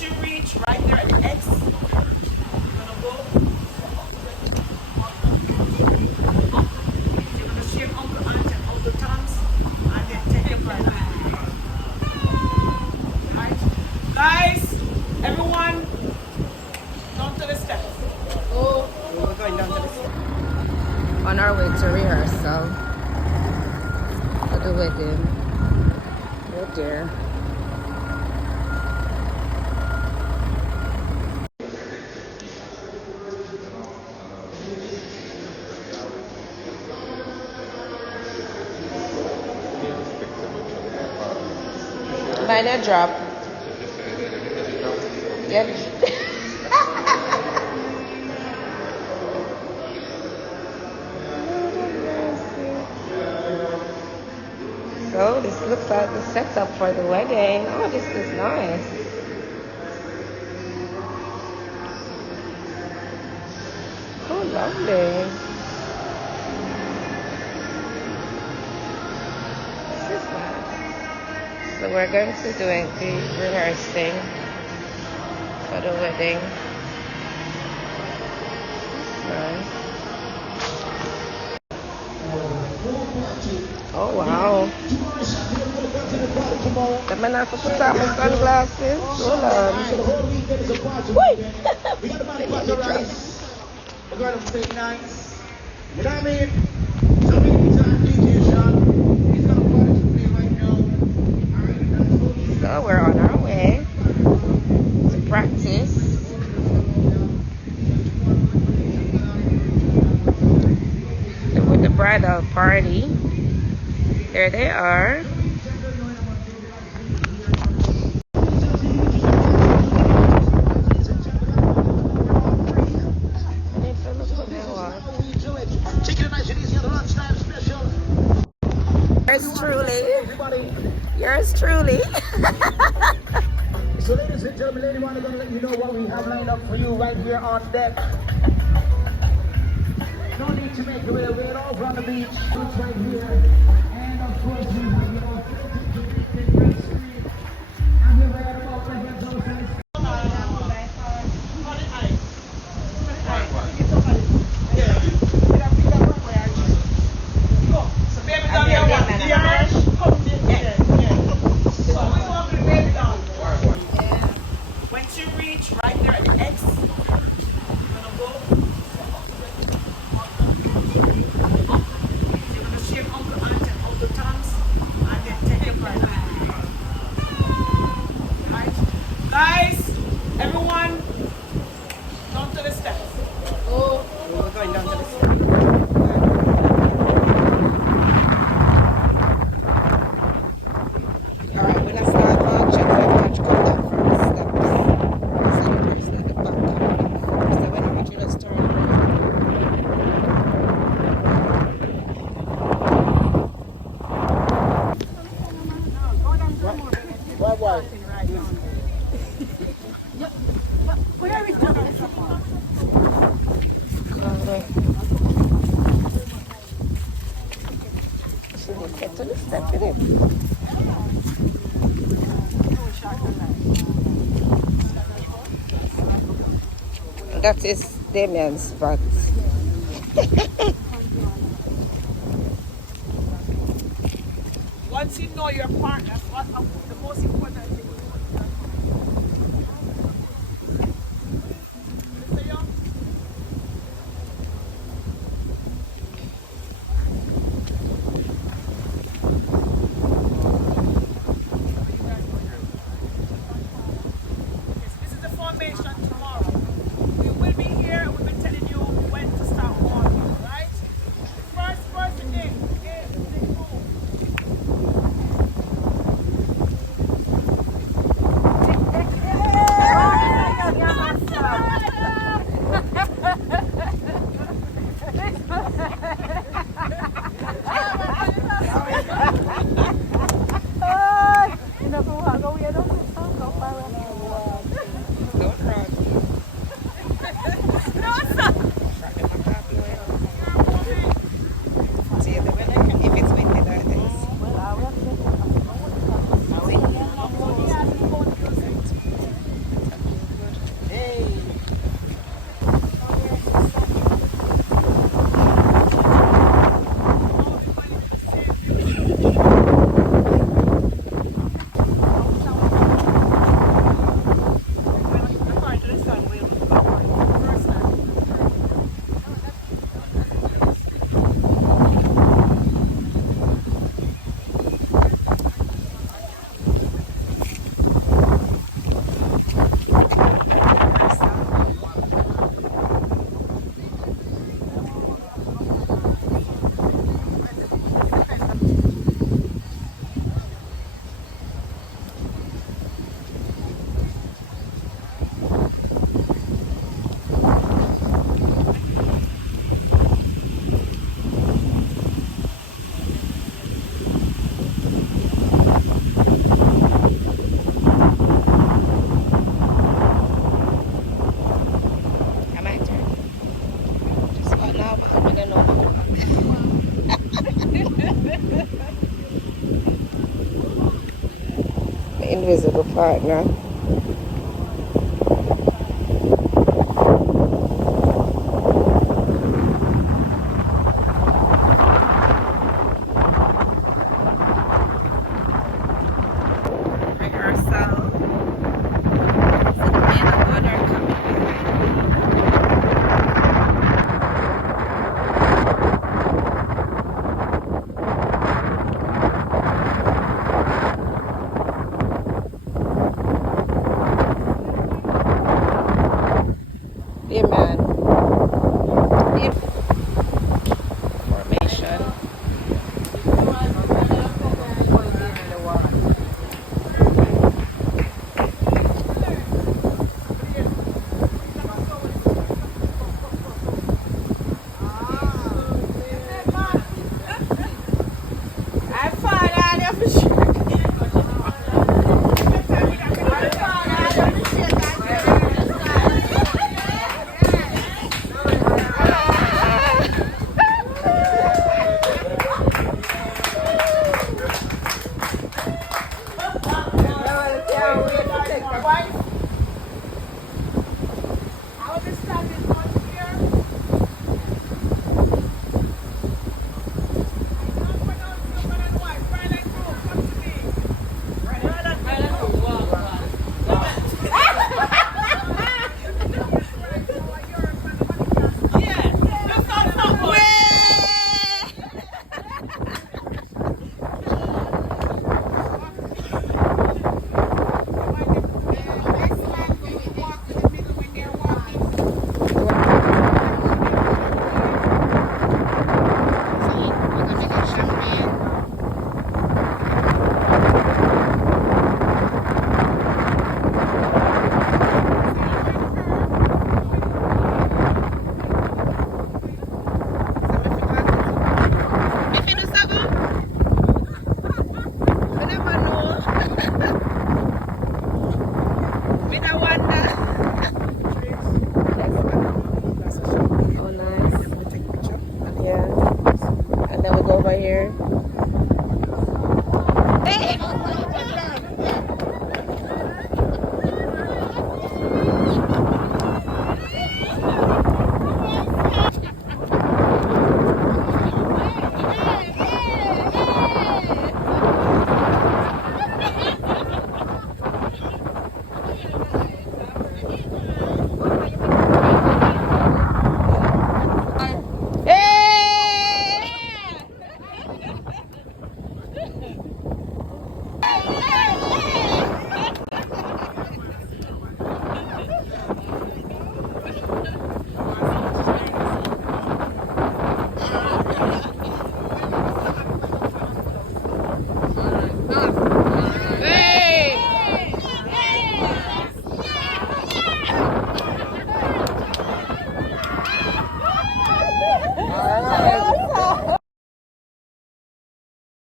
Once you reach right there at the X, you're gonna go. You're gonna shake Uncle Aunt and Uncle Tom's, and then take your card. Right? Guys, everyone, down to the steps. Oh, we're going down to the steps. On our way to rehearsal for the wedding. Oh dear. Mind a drop. Yep. So this looks like the setup for the wedding. Oh, this is nice. Oh, lovely. This is nice. So we're going to do the rehearsing for the wedding. That's nice. Oh wow. The man have to put on my sunglasses. Hold on. Wait. We got the money for the dress. We're going to stay nice. You know what I mean? So many times DJ Sean, he's gonna put it to me right now. So we're on our way to practice. With the bridal party. There they are. Yours truly. Yours truly. So ladies and gentlemen, lady one, I'm gonna let you know what we have lined up for you right here on deck. No need to make your way, we're over on the beach. It's right here. And of course we have your authentic Jamaican red screen. And we're right about the heads of the once you reach right there at the X, you're gonna go. You're gonna shake Uncle Aunt and Uncle Tom's, and then take your card. Right? Guys, everyone, down to the steps. Oh, we're going down to the steps. Alright, when I start marching, very much come down from the steps. So the person at the back. So when I reach, you just turn around. Why? So we get to the step in it. That is Damien's spot. Once you know your partner, what the most important thing is. Mr. Young? Yes, this is the formation tomorrow. We will be here and we'll be telling you when to start walking, right? First person in, the move. Bible partner. Rehearsal. So the men and women are coming behind. Amen. Formation. Why